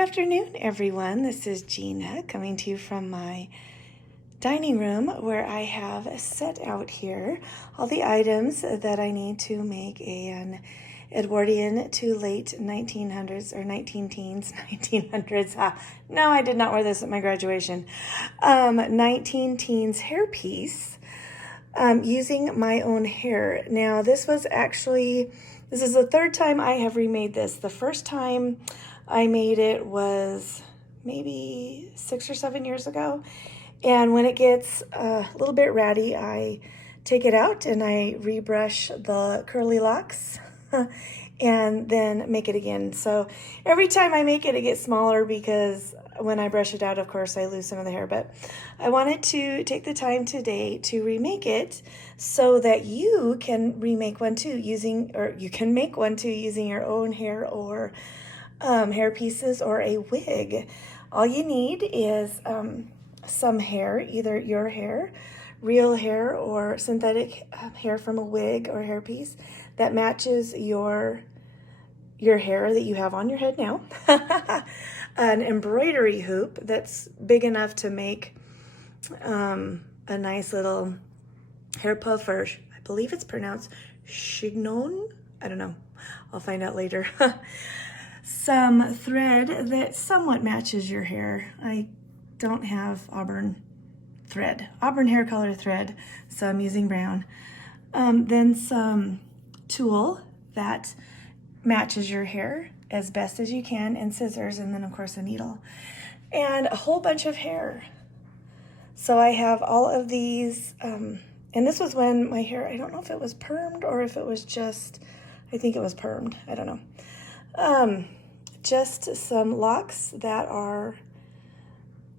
afternoon, everyone. This is Gina coming to you from my dining room where I have set out here all the items that I need to make an Edwardian to late 1900s or 19 teens, 1900s. No, I did not wear this at my graduation. 19 teens hairpiece using my own hair. Now, this is the third time I have remade this. The first time I made it was maybe 6 or 7 years ago. And when it gets a little bit ratty, I take it out and I rebrush the curly locks and then make it again. So every time I make it, it gets smaller because when I brush it out, of course, I lose some of the hair. But I wanted to take the time today to remake it so that you can remake one too you can make one too using your own hair or hair pieces or a wig. All you need is some hair, either your hair, real hair, or synthetic hair from a wig or hairpiece that matches your hair that you have on your head now. An embroidery hoop that's big enough to make a nice little hair puff, or I believe it's pronounced Chignon. I don't know. I'll find out later. Some thread that somewhat matches your hair. I don't have auburn hair color thread, so I'm using brown. Then some tulle that matches your hair as best as you can, and scissors, and then of course a needle, and a whole bunch of hair. So I have all of these, and this was when my hair, I don't know if it was permed or if it was just, I think it was permed, I don't know. Just some locks that are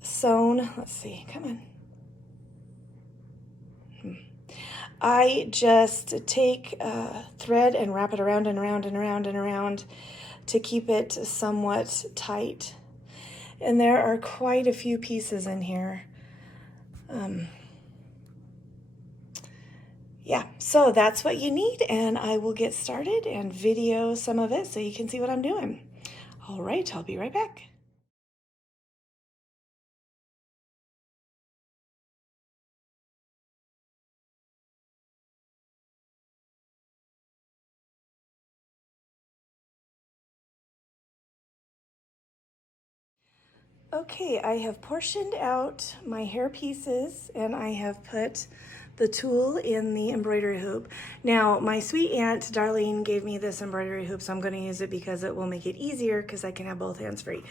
sewn. Let's see, come on. I just take thread and wrap it around and around and around and around to keep it somewhat tight. And there are quite a few pieces in here. Yeah, so that's what you need, and I will get started and video some of it so you can see what I'm doing. All right, I'll be right back. Okay, I have portioned out my hair pieces and I have put the tulle in the embroidery hoop. Now, my sweet aunt, Darlene, gave me this embroidery hoop, so I'm going to use it because it will make it easier because I can have both hands free.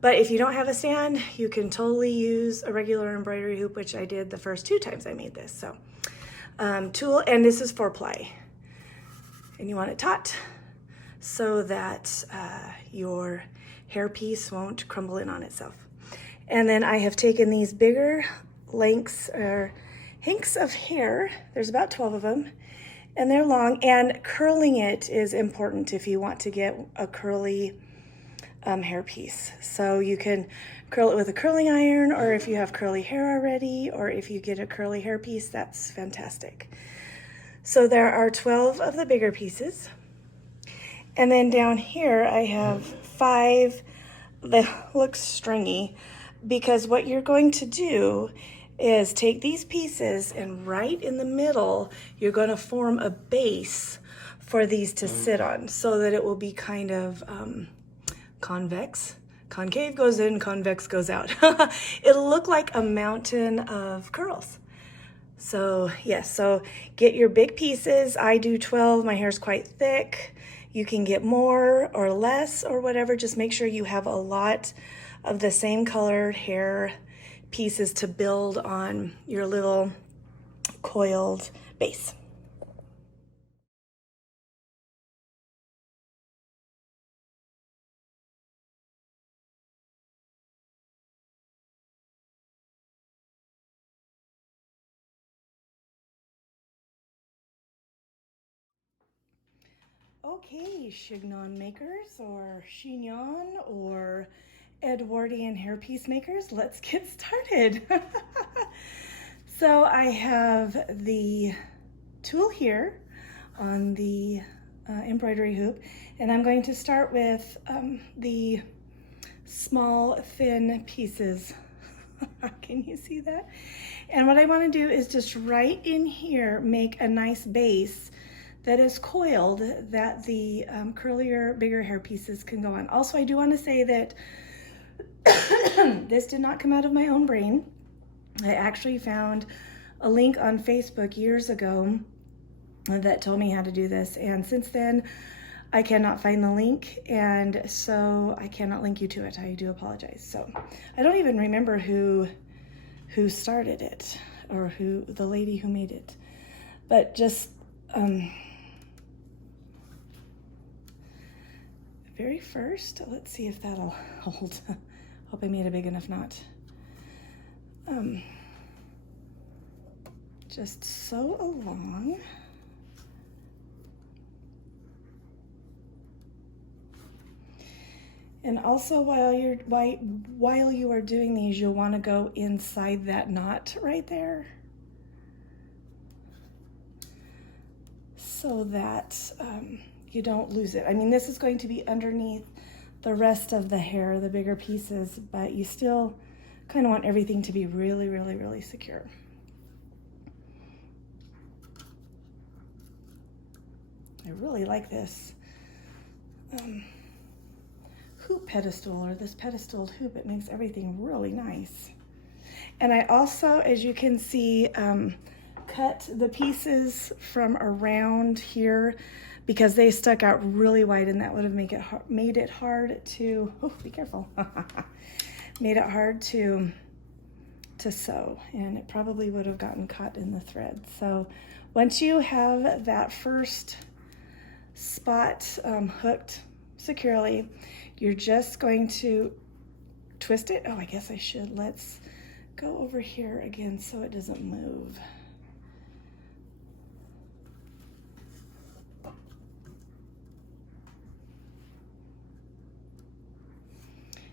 But if you don't have a stand, you can totally use a regular embroidery hoop, which I did the first 2 times I made this. So, tulle, and this is 4-ply. And you want it taut so that your hairpiece won't crumble in on itself. And then I have taken these bigger lengths or hanks of hair. There's about 12 of them, and they're long, and curling it is important if you want to get a curly hairpiece. So you can curl it with a curling iron, or if you have curly hair already, or if you get a curly hairpiece, that's fantastic. So there are 12 of the bigger pieces. And then down here I have 5 that look stringy, because what you're going to do is take these pieces and right in the middle, you're going to form a base for these to sit on so that it will be kind of convex. Concave goes in, convex goes out. It'll look like a mountain of curls. So yes, so get your big pieces. I do 12, my hair's quite thick. You can get more or less or whatever. Just make sure you have a lot of the same colored hair pieces to build on your little coiled base. Okay, Chignon makers or Chignon or Edwardian hairpiece makers, let's get started. So I have the tulle here on the embroidery hoop, and I'm going to start with the small, thin pieces. Can you see that? And what I want to do is just right in here make a nice base that is coiled that the curlier, bigger hair pieces can go on. Also, I do want to say that this did not come out of my own brain. I actually found a link on Facebook years ago that told me how to do this, and since then I cannot find the link, and so I cannot link you to it. I do apologize. So I don't even remember who started it or who the lady who made it, but just very first, let's see if that'll hold. Hope I made a big enough knot. Just sew along. And also while you are doing these, you'll want to go inside that knot right there so that you don't lose it. I mean, this is going to be underneath the rest of the hair, the bigger pieces, but you still kind of want everything to be really, really, really secure. I really like this hoop pedestal, or this pedestaled hoop. It makes everything really nice. And I also, as you can see, cut the pieces from around here because they stuck out really wide, and that would have made it hard to, oh, be careful, made it hard to sew, and it probably would have gotten caught in the thread. So once you have that first spot hooked securely, you're just going to twist it. Oh, I guess I should. Let's go over here again so it doesn't move.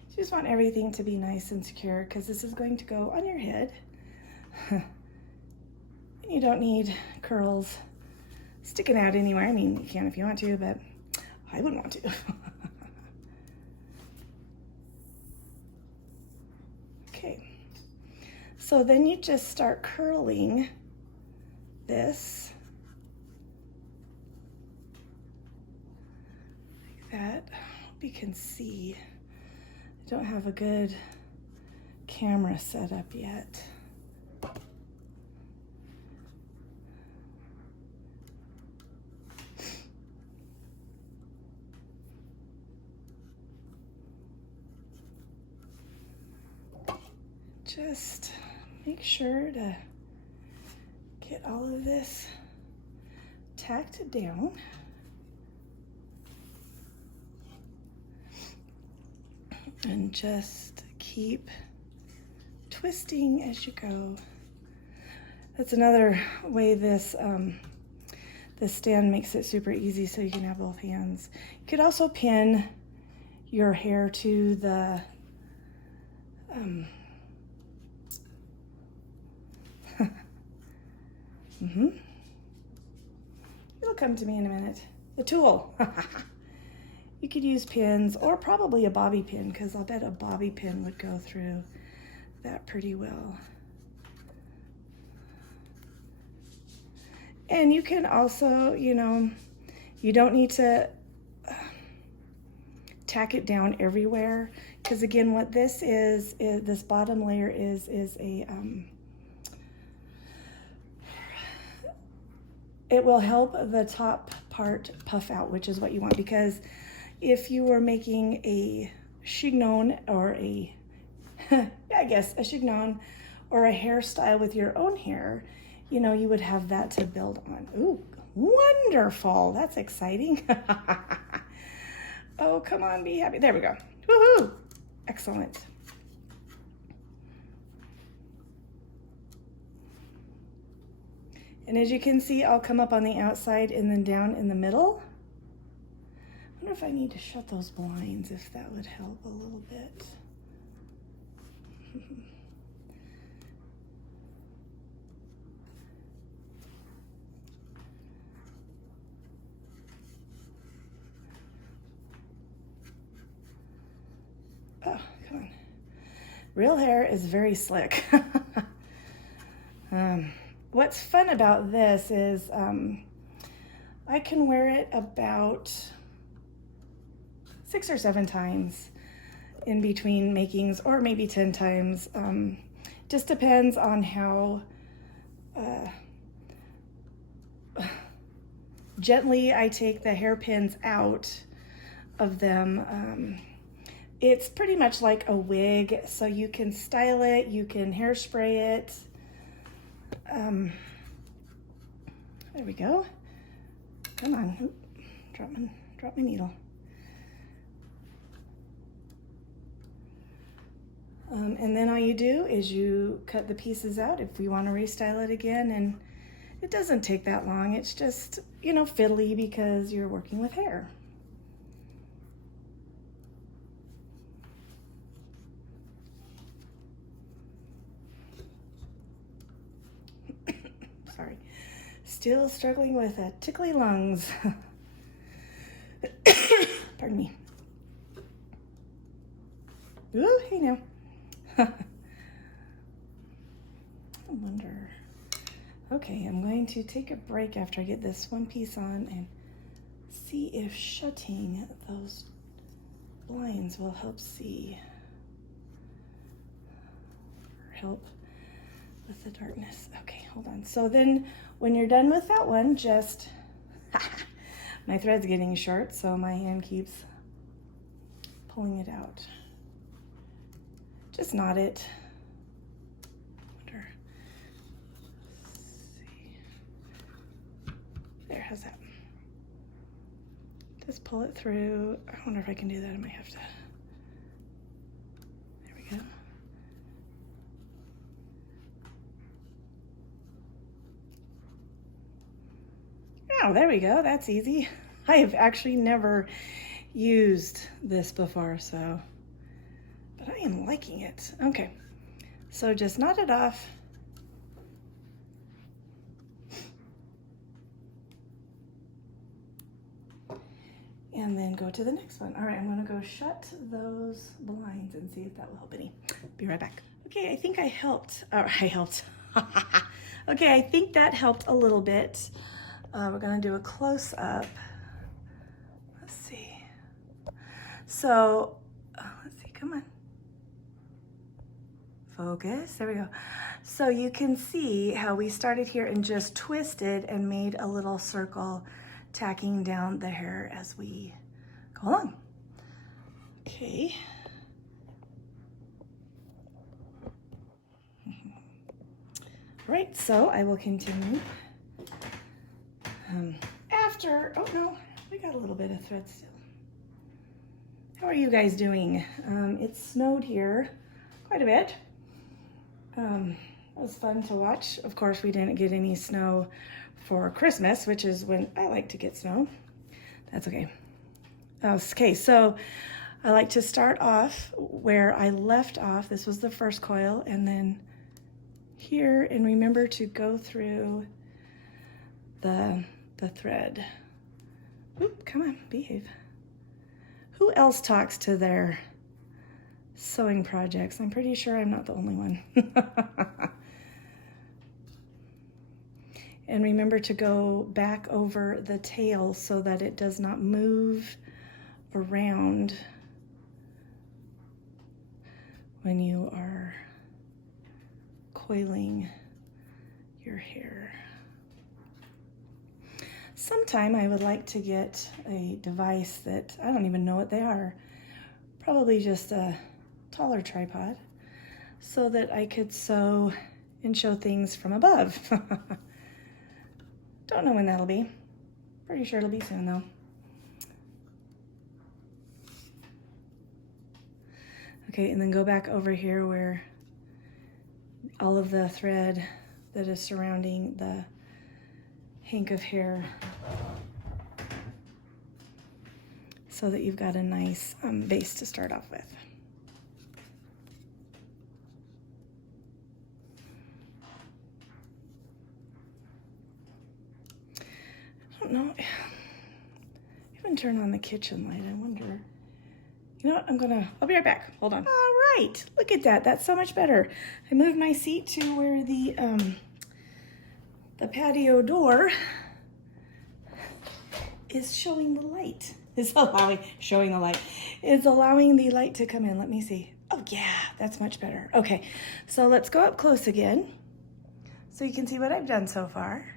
You just want everything to be nice and secure because this is going to go on your head. You don't need curls sticking out anywhere. I mean, you can if you want to, but I wouldn't want to. Okay, so then you just start curling this like that. I hope you can see. I don't have a good camera set up yet. Just make sure to get all of this tacked down. And just keep twisting as you go. That's another way this this stand makes it super easy so you can have both hands. You could also pin your hair to the it'll come to me in a minute. The tulle. You could use pins or probably a bobby pin, because I'll bet a bobby pin would go through that pretty well. And you can also, you know, you don't need to tack it down everywhere, because again, what this is this bottom layer is a it will help the top part puff out, which is what you want, because if you were making a chignon or a, I guess a chignon or a hairstyle with your own hair, you know, you would have that to build on. Ooh, wonderful. That's exciting. Oh, come on, be happy. There we go. Woohoo! Excellent. And as you can see, I'll come up on the outside and then down in the middle. I wonder if I need to shut those blinds, if that would help a little bit. Oh. Real hair is very slick. What's fun about this is I can wear it about 6 or 7 times in between makings, or maybe 10 times. Just depends on how gently I take the hairpins out of them. It's pretty much like a wig, so you can style it, you can hairspray it. There we go. Come on, oop, drop my needle. And then all you do is you cut the pieces out if you want to restyle it again, and it doesn't take that long. It's just, you know, fiddly because you're working with hair. Sorry. Still struggling with tickly lungs. Pardon me. Ooh, hey now. I wonder. Okay, I'm going to take a break after I get this one piece on and see if shutting those blinds will help see, or help with the darkness. Okay, hold on. So then when you're done with that one, just, my thread's getting short, so my hand keeps pulling it out. Just knot it. Wonder. Let's see. There, how's that? Just pull it through. I wonder if I can do that. I might have to. There we go. Oh, there we go. That's easy. I have actually never used this before, so. But I am liking it. Okay, so just knot it off. And then go to the next one. All right, I'm gonna go shut those blinds and see if that will help any. Be right back. Okay, I think I helped. I helped. Okay, I think that helped a little bit. We're gonna do a close-up. Let's see. So, let's see, come on. Focus, there we go. So you can see how we started here and just twisted and made a little circle, tacking down the hair as we go along. Okay. Right, so I will continue. After, oh no, we got a little bit of thread still. How are you guys doing? It snowed here quite a bit. It was fun to watch. Of course, we didn't get any snow for Christmas, which is when I like to get snow. That's okay. Okay, so I like to start off where I left off. This was the first coil, and then here, and remember to go through the thread. Oop, come on, behave. Who else talks to their sewing projects? I'm pretty sure I'm not the only one. And remember to go back over the tail so that it does not move around when you are coiling your hair. Sometime I would like to get a device that, I don't even know what they are, probably just a taller tripod, so that I could sew and show things from above. Don't know when that'll be. Pretty sure it'll be soon though. Okay, and then go back over here where all of the thread that is surrounding the hank of hair, so that you've got a nice base to start off with. I don't know. I haven't turned on the kitchen light. I wonder You know what, I'll be right back, hold on. All right, look at that, that's so much better. I moved my seat to where the patio door is showing the light. Is allowing the light to come in. Let me see. Oh yeah, that's much better. Okay, so let's go up close again so you can see what I've done so far.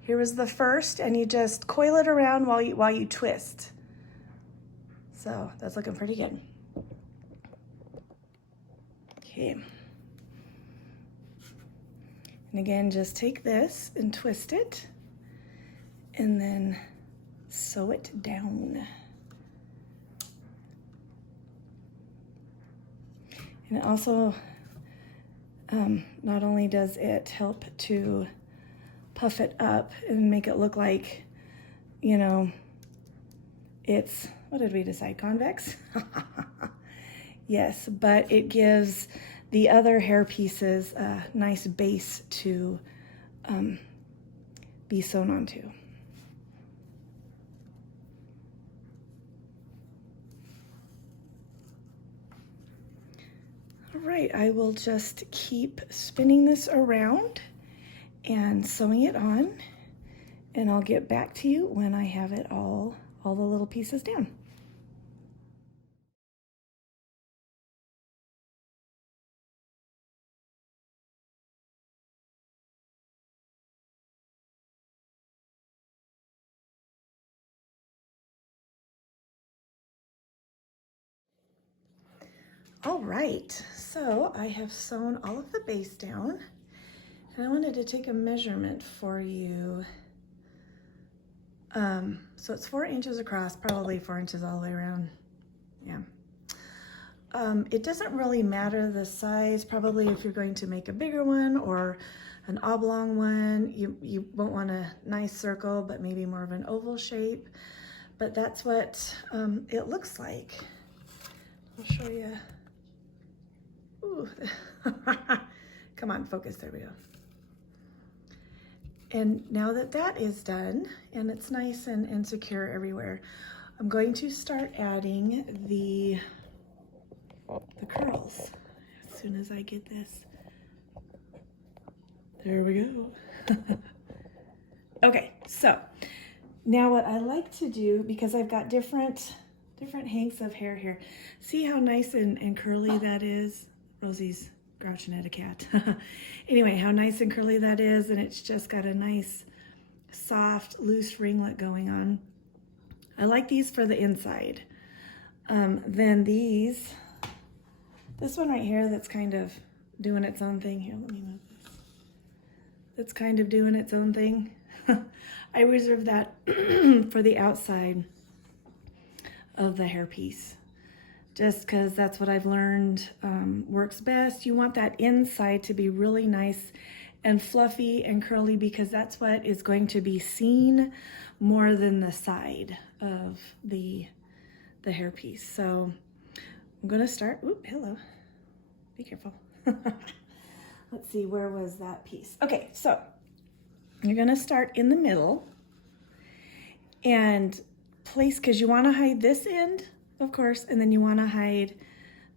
Here was the first, and you just coil it around while you twist. So that's looking pretty good. Okay. And again, just take this and twist it, and then sew it down. And it also, not only does it help to puff it up and make it look like, you know, it's, what did we decide, convex? Yes, but it gives the other hair pieces a nice base to be sewn onto. All right, I will just keep spinning this around and sewing it on, and I'll get back to you when I have it all the little pieces down. All right, so I have sewn all of the base down, and I wanted to take a measurement for you. So it's 4 inches across, probably 4 inches all the way around. Yeah. It doesn't really matter the size. Probably if you're going to make a bigger one or an oblong one, you won't want a nice circle, but maybe more of an oval shape. But that's what it looks like. I'll show you. Ooh. Come on, focus, there we go. And now that that is done, and it's nice and secure everywhere, I'm going to start adding the curls as soon as I get this. There we go. Okay, so now what I like to do, because I've got different hanks of hair here, see how nice and curly that is? Rosie's grouching at a cat. Anyway, how nice and curly that is, and it's just got a nice soft loose ringlet going on. I like these for the inside. Then this one right here that's kind of doing its own thing. Here, let me move this. That's kind of doing its own thing. I reserve that for the outside of the hairpiece, just because that's what I've learned works best. You want that inside to be really nice and fluffy and curly, because that's what is going to be seen more than the side of the hairpiece. So I'm gonna start, oop, hello, be careful. Let's see, where was that piece? Okay, so you're gonna start in the middle and place, because you wanna hide this end, of course, and then you wanna hide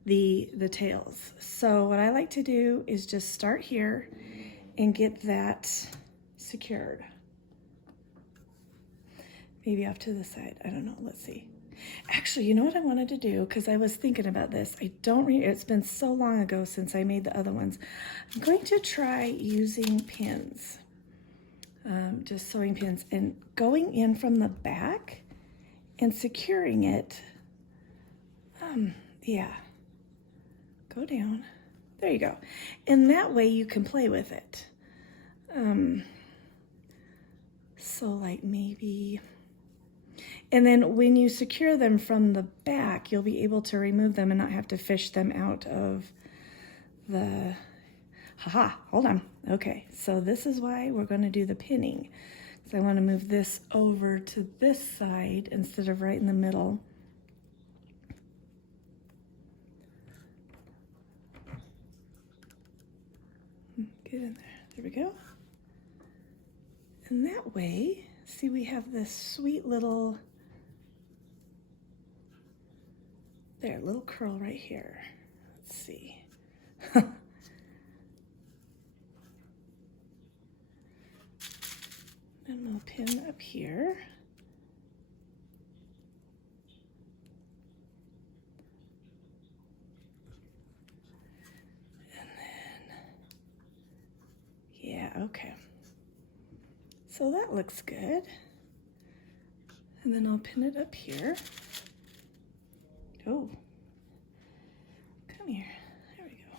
the tails. So what I like to do is just start here and get that secured. Maybe off to the side, I don't know, let's see. Actually, you know what I wanted to do, because I was thinking about this. It's been so long ago since I made the other ones. I'm going to try using pins, just sewing pins, and going in from the back and securing it. Yeah, go down. There you go. And that way you can play with it. So like maybe... And then when you secure them from the back, you'll be able to remove them and not have to fish them out of the, hold on. Okay, so this is why we're gonna do the pinning. So I wanna move this over to this side instead of right in the middle. Get in there, there we go. And that way, see, we have this sweet little There, little curl right here. Let's see. And we'll pin up here. And then, yeah, okay. So that looks good. And then I'll pin it up here. Oh, come here. There we go.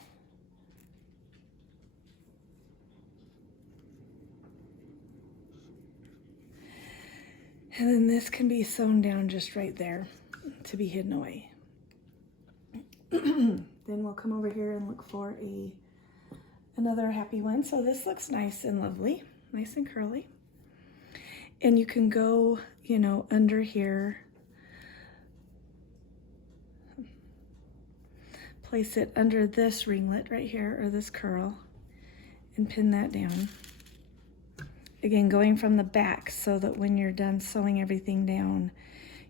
And then this can be sewn down just right there to be hidden away. Then we'll come over here and look for another happy one. So this looks nice and lovely, nice and curly. And you can go, you know, under here, place it under this ringlet right here, or this curl, and pin that down. Again, going from the back so that when you're done sewing everything down,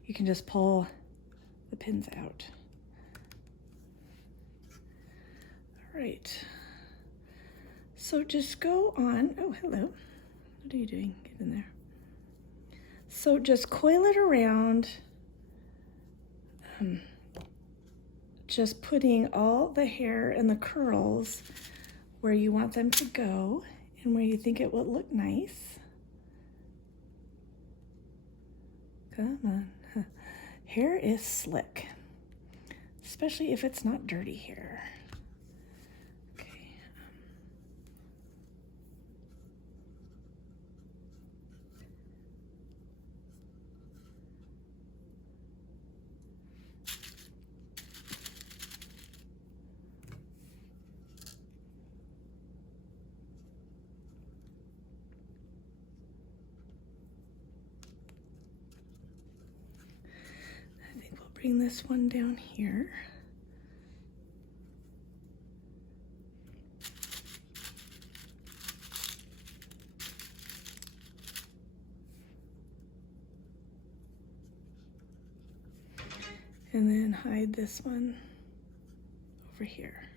you can just pull the pins out. All right. So just go on, oh, hello. What are you doing? Get in there. So just coil it around, just putting all the hair and the curls where you want them to go and where you think it will look nice. Come on. Hair is slick, especially if it's not dirty hair. Bring this one down here. And then hide this one over here.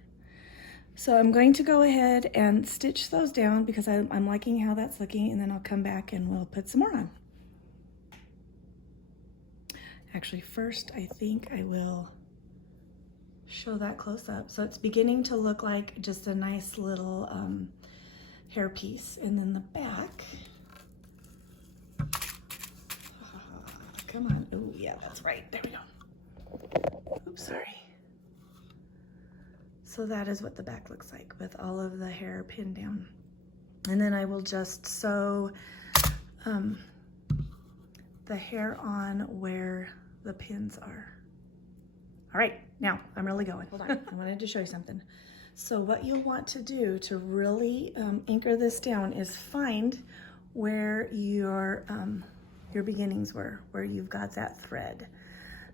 So I'm going to go ahead and stitch those down because I'm liking how that's looking, and then I'll come back and we'll put some more on. Actually, first, I think I will show that close up. So it's beginning to look like just a nice little hair piece. And then the back, come on. Oh, yeah, that's right. There we go. Oops, sorry. So that is what the back looks like with all of the hair pinned down. And then I will just sew the hair on where the pins are. All right, now I'm really going. Hold on, I wanted to show you something. So what you'll want to do to really anchor this down is find where your beginnings were, where you've got that thread,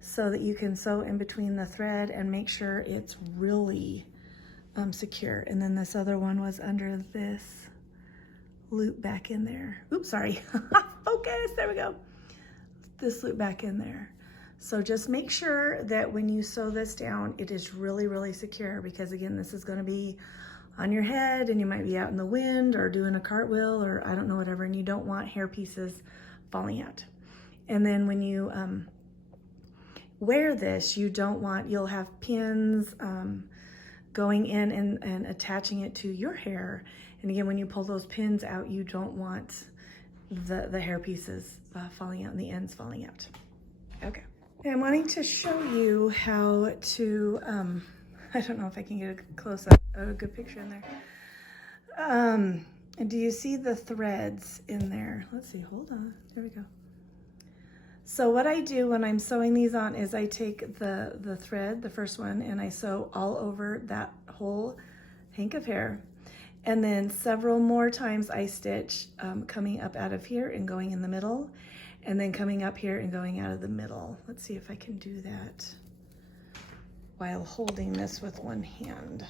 so that you can sew in between the thread and make sure it's really secure. And then this other one was under this loop back in there. Oops, sorry. Focus, there we go. This loop back in there. So just make sure that when you sew this down, it is really, really secure, because again, this is going to be on your head and you might be out in the wind or doing a cartwheel or I don't know, whatever, and you don't want hair pieces falling out. And then when you wear this, you'll have pins going in and attaching it to your hair. And again, when you pull those pins out, you don't want the hair pieces falling out and the ends falling out. Okay. I'm wanting to show you how to, I don't know if I can get a close-up, a good picture in there. Do you see the threads in there? Let's see, hold on, there we go. So what I do when I'm sewing these on is I take the thread, the first one, and I sew all over that whole hank of hair. And then several more times I stitch coming up out of here and going in the middle, and then coming up here and going out of the middle. Let's see if I can do that while holding this with one hand.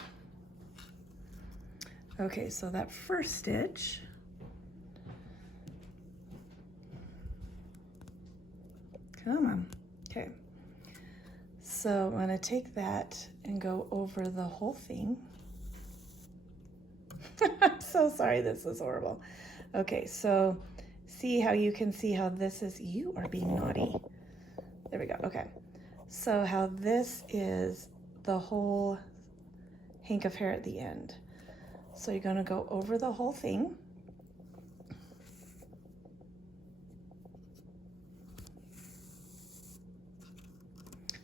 Okay, so that first stitch, come on, okay. So I'm going to take that and go over the whole thing. I'm so sorry, this is horrible. Okay, so see how you can see how this is, you are being naughty. There we go, okay. So how this is the whole hank of hair at the end. So you're gonna go over the whole thing.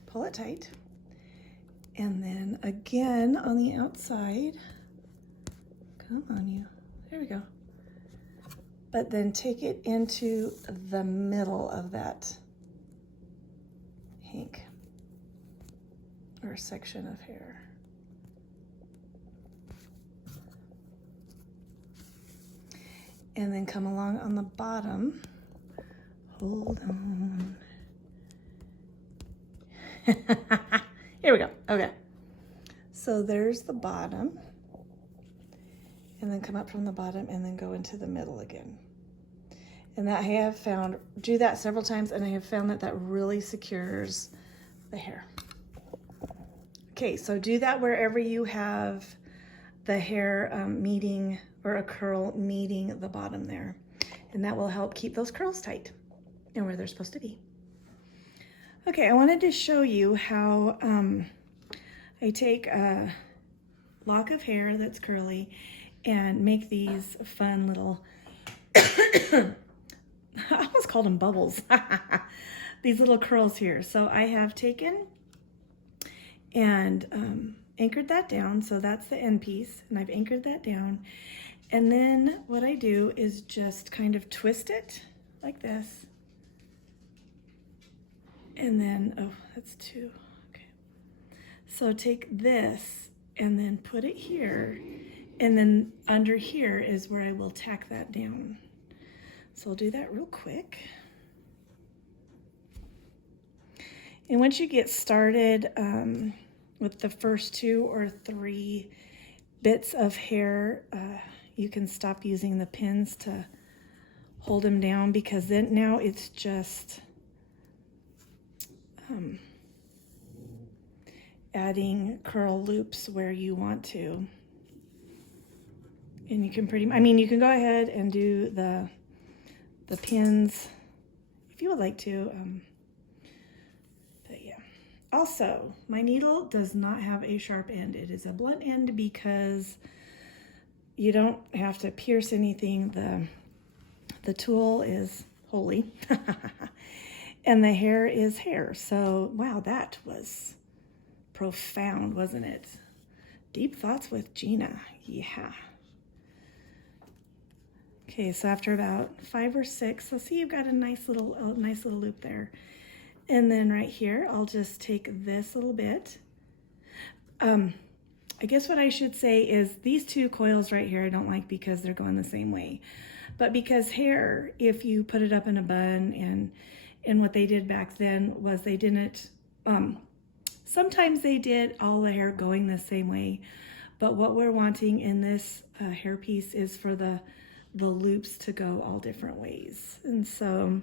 Pull it tight. And then again on the outside, come on you, there we go. But then take it into the middle of that hank or section of hair. And then come along on the bottom. Hold on. Here we go, okay. So there's the bottom. And then come up from the bottom and then go into the middle again. And that I have found, do that several times, and I have found that that really secures the hair. Okay, so do that wherever you have the hair meeting, or a curl meeting the bottom there. And that will help keep those curls tight and where they're supposed to be. Okay, I wanted to show you how I take a lock of hair that's curly and make these fun little, I almost called them bubbles, these little curls here. So I have taken and anchored that down, so that's the end piece, and I've anchored that down. And then what I do is just kind of twist it like this. And then, oh, that's two, okay. So take this and then put it here, and then under here is where I will tack that down. So I'll do that real quick. And once you get started with the first 2 or 3 bits of hair, you can stop using the pins to hold them down, because then now it's just adding curl loops where you want to. And you can you can go ahead and do the pins if you would like to. But yeah. Also, my needle does not have a sharp end. It is a blunt end because you don't have to pierce anything. The tool is holy. And the hair is hair. So, wow, that was profound, wasn't it? Deep thoughts with Gina. Yeah. Okay, so after about 5 or 6, so see you've got a nice little loop there. And then right here, I'll just take this little bit. I guess what I should say is these 2 coils right here I don't like because they're going the same way. But because hair, if you put it up in a bun, and what they did back then was they didn't, sometimes they did all the hair going the same way. But what we're wanting in this hair piece is for the loops to go all different ways. And so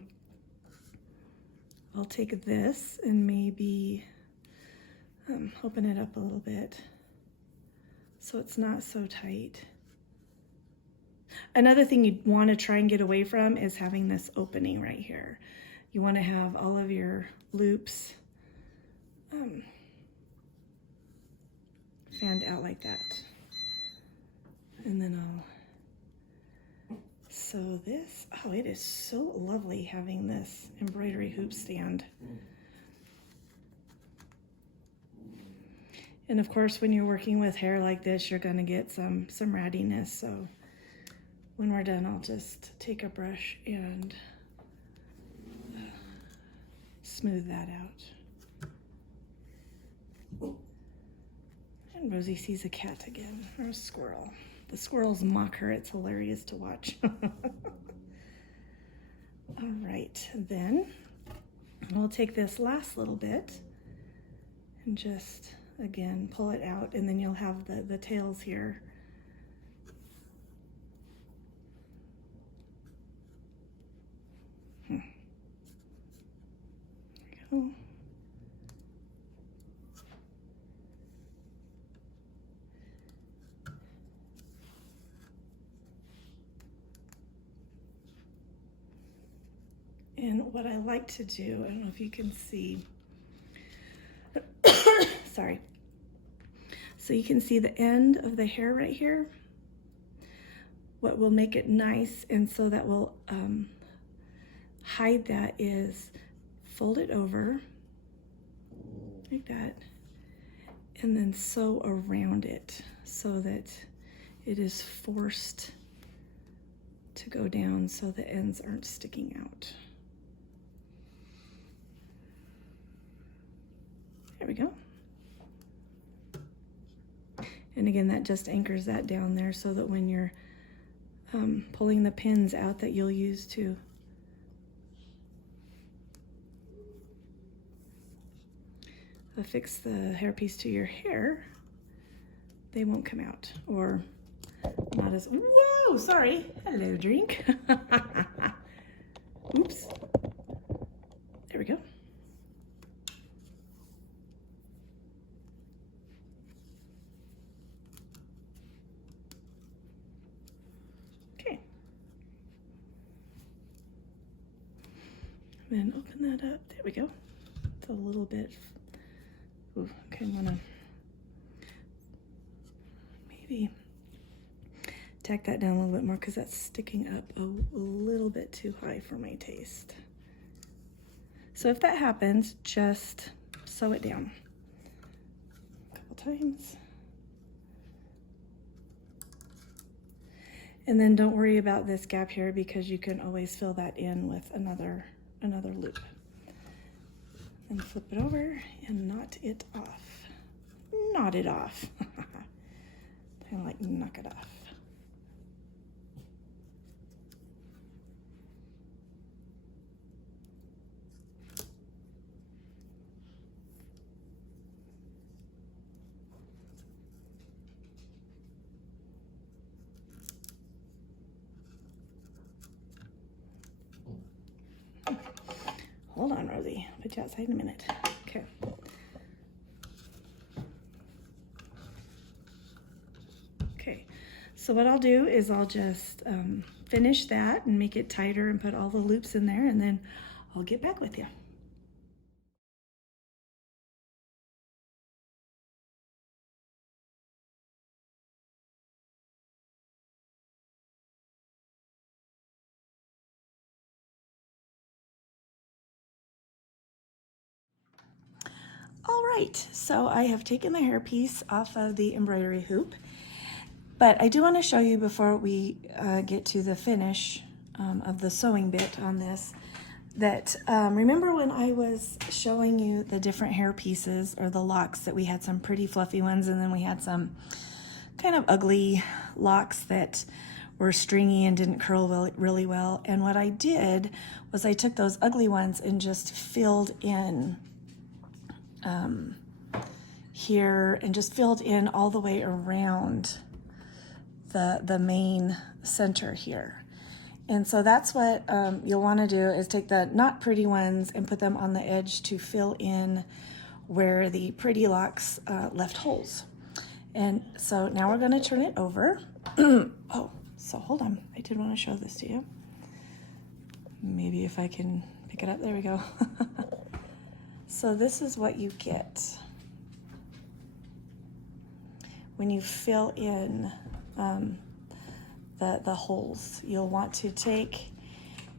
I'll take this and maybe open it up a little bit so it's not so tight. Another thing you'd want to try and get away from is having this opening right here. You want to have all of your loops fanned out like that. And then so this, oh, it is so lovely having this embroidery hoop stand. And of course, when you're working with hair like this, you're gonna get some rattiness. So when we're done, I'll just take a brush and smooth that out. And Rosie sees a cat again, or a squirrel. The squirrels mock her. It's hilarious to watch. All right, then we'll take this last little bit and just, again, pull it out, and then you'll have the tails here. There we go. And what I like to do, I don't know if you can see, sorry. So you can see the end of the hair right here. What will make it nice, and so that will hide that, is fold it over like that, and then sew around it so that it is forced to go down so the ends aren't sticking out. There we go. And again, that just anchors that down there so that when you're pulling the pins out that you'll use to affix the hairpiece to your hair, they won't come out, or not as, whoa, sorry, hello drink. Oops, there we go. Okay, then open that up, there we go. It's a little bit, ooh, okay, I'm gonna maybe tack that down a little bit more because that's sticking up a little bit too high for my taste. So if that happens, just sew it down a couple times. And then don't worry about this gap here because you can always fill that in with another loop. And flip it over and knot it off. Knot it off. Kind of like knock it off. Hold on, Rosie. I'll put you outside in a minute. Okay. Okay, so what I'll do is I'll just finish that and make it tighter and put all the loops in there, and then I'll get back with you. All right, so I have taken the hairpiece off of the embroidery hoop, but I do want to show you before we get to the finish of the sewing bit on this, that remember when I was showing you the different hair pieces or the locks, that we had some pretty fluffy ones and then we had some kind of ugly locks that were stringy and didn't curl really well. And what I did was I took those ugly ones and just filled in here and just filled in all the way around the main center here. And so that's what you'll want to do, is take the not pretty ones and put them on the edge to fill in where the pretty locks left holes. And so now we're going to turn it over. Oh, so hold on, I did want to show this to you. Maybe if I can pick it up, there we go. So this is what you get when you fill in the holes. You'll want to take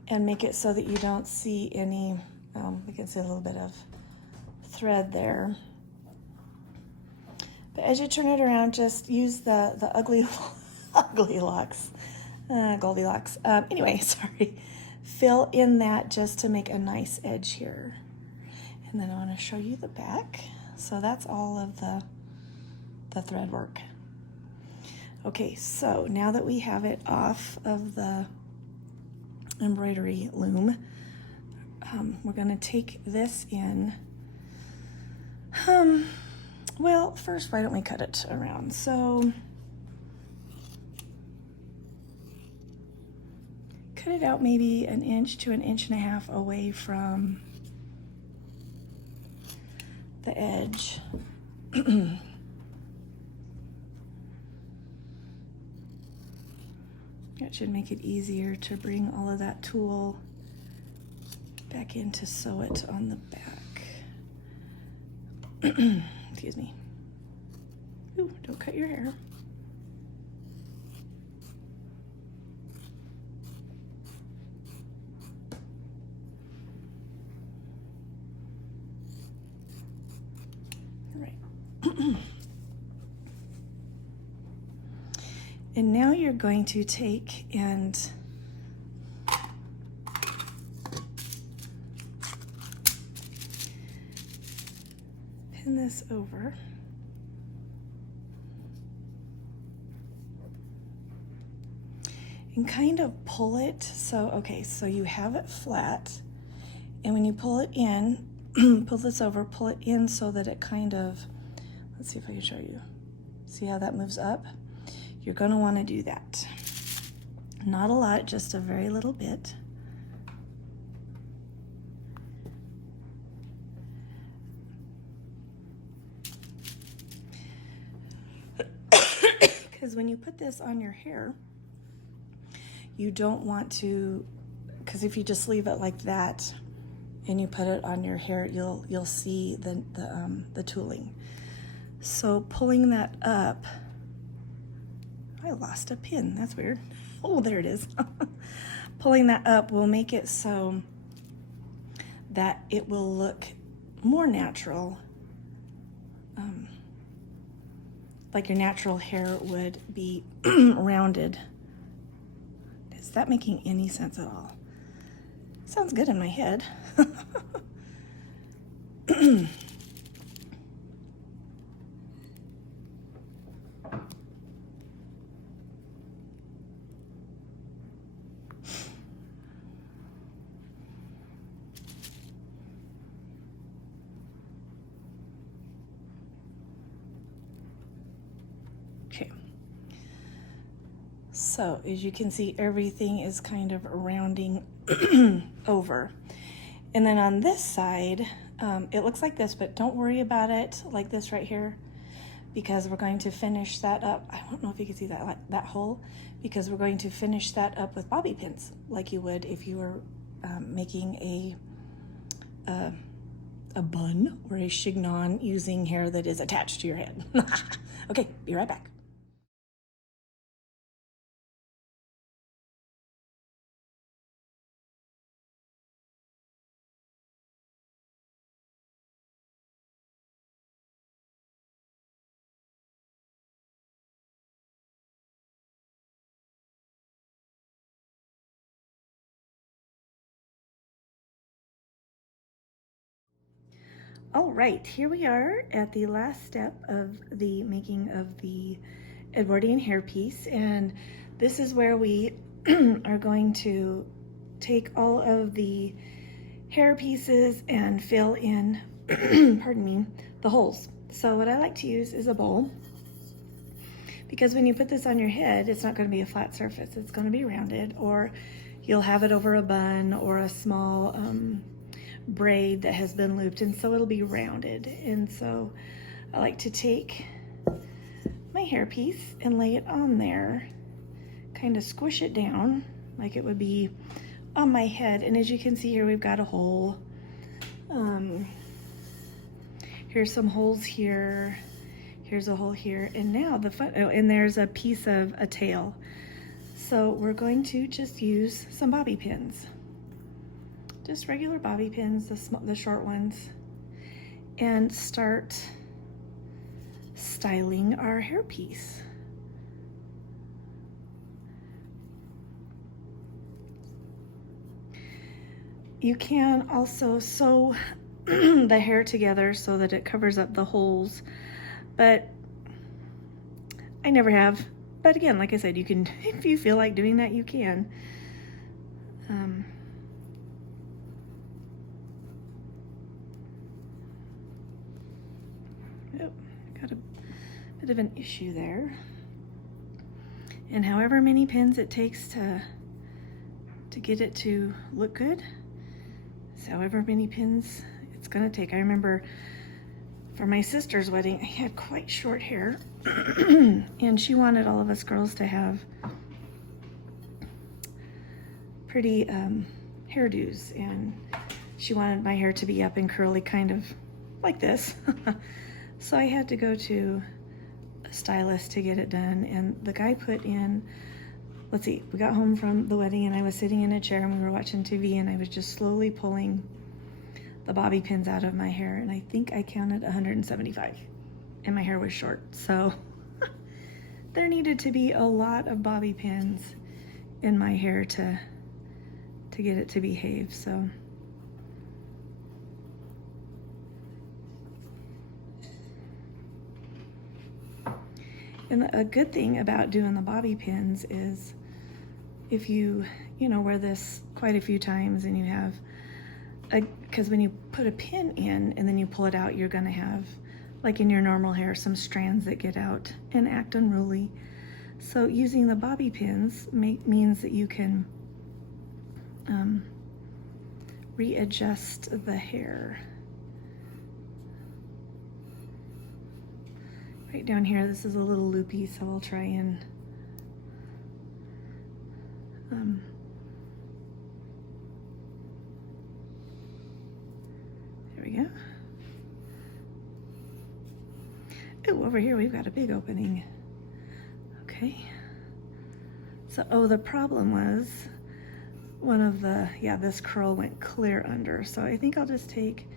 and make it so that you don't see any, you can see a little bit of thread there. But as you turn it around, just use the ugly, ugly locks, Goldilocks. Anyway, sorry. Fill in that just to make a nice edge here. And then I want to show you the back. So that's all of the thread work. Okay, so now that we have it off of the embroidery loom, we're going to take this in. Well, first, why don't we cut it around? So cut it out maybe 1 inch to 1.5 inches away from the edge. That should make it easier to bring all of that tulle back in to sew it on the back. Excuse me. Ooh, don't cut your hair. All right. And now you're going to take and pin this over. And kind of pull it. So, okay, so you have it flat. And when you pull it in, pull this over, pull it in so that it kind of, let's see if I can show you. See how that moves up? You're going to want to do that. Not a lot, just a very little bit. Because when you put this on your hair, you don't want to, because if you just leave it like that and you put it on your hair, you'll see the tooling. So pulling that up, I lost a pin, that's weird. Oh, there it is. Pulling that up will make it so that it will look more natural, like your natural hair would be rounded. Is that making any sense at all? Sounds good in my head. Okay. So as you can see, everything is kind of rounding over. And then on this side, it looks like this, but don't worry about it like this right here, because we're going to finish that up. I don't know if you can see that hole, because we're going to finish that up with bobby pins, like you would if you were making a bun or a chignon using hair that is attached to your head. Okay, be right back. All right, here we are at the last step of the making of the Edwardian hairpiece, and this is where we are going to take all of the hair pieces and fill in, pardon me, the holes. So what I like to use is a bowl, because when you put this on your head, it's not going to be a flat surface. It's going to be rounded, or you'll have it over a bun or a small braid that has been looped, and so it'll be rounded. And so I like to take my hairpiece and lay it on there, kind of squish it down like it would be on my head. And as you can see here, we've got a hole. Here's some holes here. Here's a hole here. And now the fun, oh, and there's a piece of a tail. So we're going to just use some bobby pins. Just regular bobby pins, the short ones, and start styling our hairpiece. You can also sew the hair together so that it covers up the holes, but I never have. But again, like I said, you can, if you feel like doing that, you can. Oh, got a bit of an issue there. And however many pins it takes to get it to look good, it's however many pins it's gonna take. I remember for my sister's wedding, I had quite short hair and she wanted all of us girls to have pretty hairdos, and she wanted my hair to be up and curly, kind of like this. So I had to go to a stylist to get it done, and the guy put in, let's see, we got home from the wedding and I was sitting in a chair and we were watching TV, and I was just slowly pulling the bobby pins out of my hair, and I think I counted 175, and my hair was short. So there needed to be a lot of bobby pins in my hair to get it to behave. So and a good thing about doing the bobby pins is if you wear this quite a few times and you have because when you put a pin in and then you pull it out, you're gonna have, like in your normal hair, some strands that get out and act unruly. So using the bobby pins means that you can readjust the hair. Right down here, this is a little loopy, so I'll try and there we go. Ooh, over here we've got a big opening. Okay. So, oh, the problem was one of the, this curl went clear under. So I think I'll just take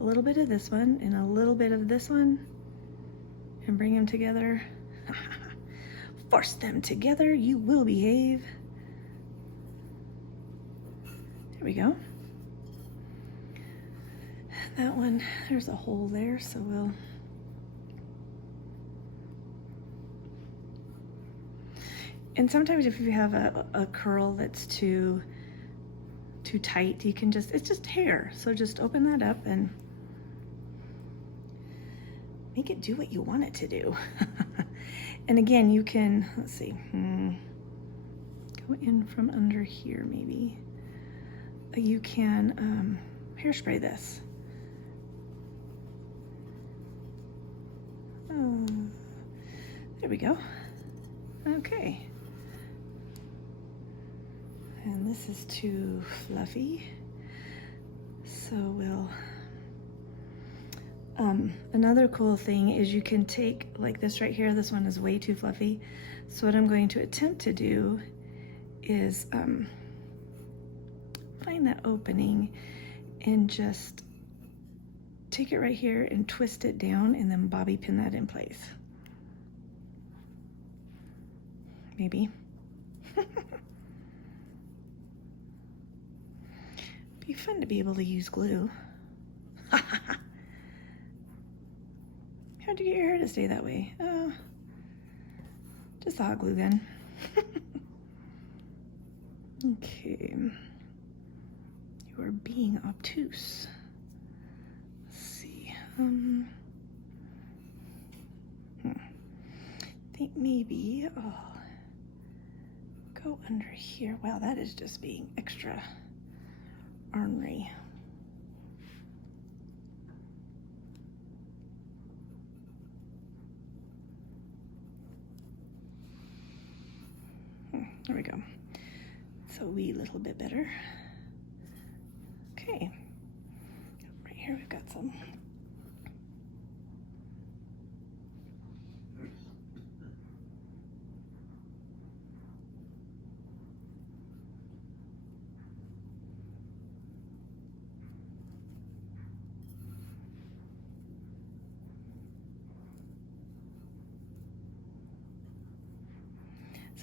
a little bit of this one and a little bit of this one and bring them together. Force them together, you will behave. There we go. That one, there's a hole there, so we'll and sometimes if you have a curl that's too tight, you can it's just hair. So just open that up and make it do what you want it to do. And again, you can, let's see, go in from under here maybe. You can hairspray this. There we go. Okay. And this is too fluffy, so we'll another cool thing is you can take, like this right here, this one is way too fluffy, so what I'm going to attempt to do is find that opening and just take it right here and twist it down and then bobby pin that in place. Maybe. Be fun to be able to use glue. How'd you get your hair to stay that way? Just a hot glue gun. Okay. You are being obtuse. Let's see. I think maybe I'll go under here. Wow, that is just being extra ornery. There we go. It's a wee little bit better. Okay. Right here we've got some.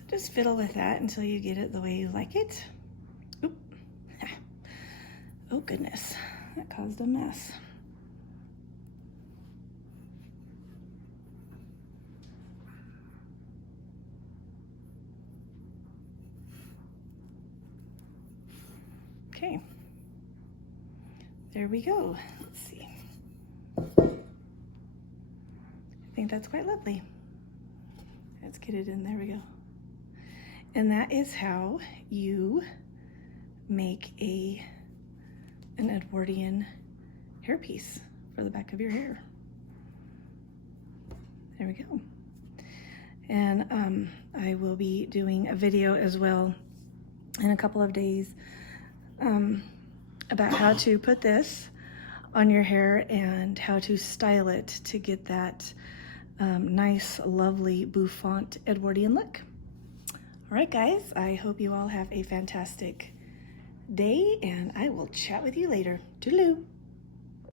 Just fiddle with that until you get it the way you like it. Oop. Oh goodness, that caused a mess. Okay, there we go. Let's see. I think that's quite lovely. Let's get it in, there we go. And that is how you make an Edwardian hairpiece for the back of your hair. There we go. And I will be doing a video as well in a couple of days about how to put this on your hair and how to style it to get that nice, lovely, bouffant Edwardian look. All right, guys, I hope you all have a fantastic day, and I will chat with you later. Toodaloo.